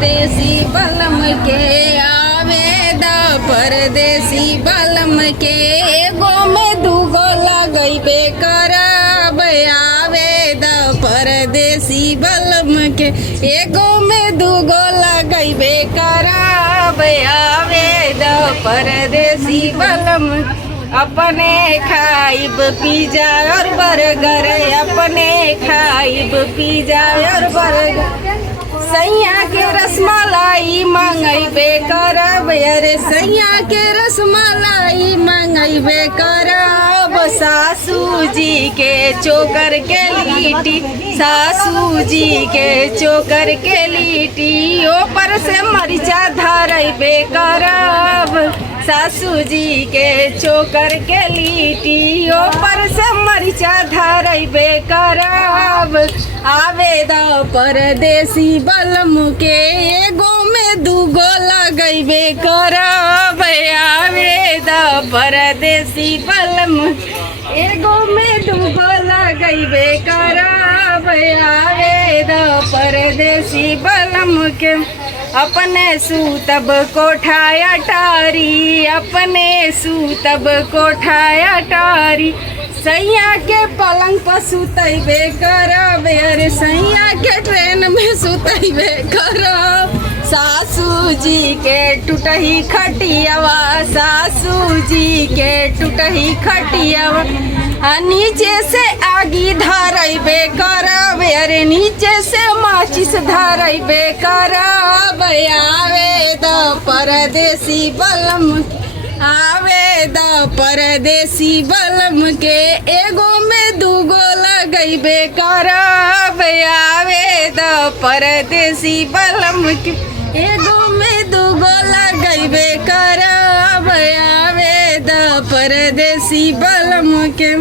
परदेसी बलम के आवेद परदेसी बलम के एगो में दूगो लगैबे करब आवेद परदेसी बलम के एगो में दूगो लगैबे करब आवेद परदेसी बलम अपने खाइब पिज्जा और बर्गर अपने खाइब पिज्जा और बर्गर सैया के रसमलाई मंगैबे करब अरे सैया के रसमलाई मंगैबे करब सासू जी के चोकर के लिट्टी सासू जी के चोकर के लिट्टी ऊपर से मरिचा धरैबे करब सासू जी के चोकर के लिट्टी ऊपर से मरिचा धरैबे करब आवेद परदेसी बलम के एगो में दूगो लगैबे करब आवेद परदेसी बलम एगो में दूगो लगैबे करब आवेद परदेसी बलम के अपने सूतब कोठाया टारी अपने सूतब कोठाया टारी सैया के पलंग पर सुतैबे करब अरे सैया के ट्रेन में सुतैबे करब सासू जी के टूटही खटियावा सासू जी के टूटही खटियावा नीचे से आगी धरैबे करब अरे नीचे से माचिस धरैबे करब आवेद परदेसी बलम आवेद परदेसी बलम के एगो में दूगो लगैबे करब आवेद परदेसी बलम के एगो में दूगो लगैबे करब आवेद परदेसी बलम के।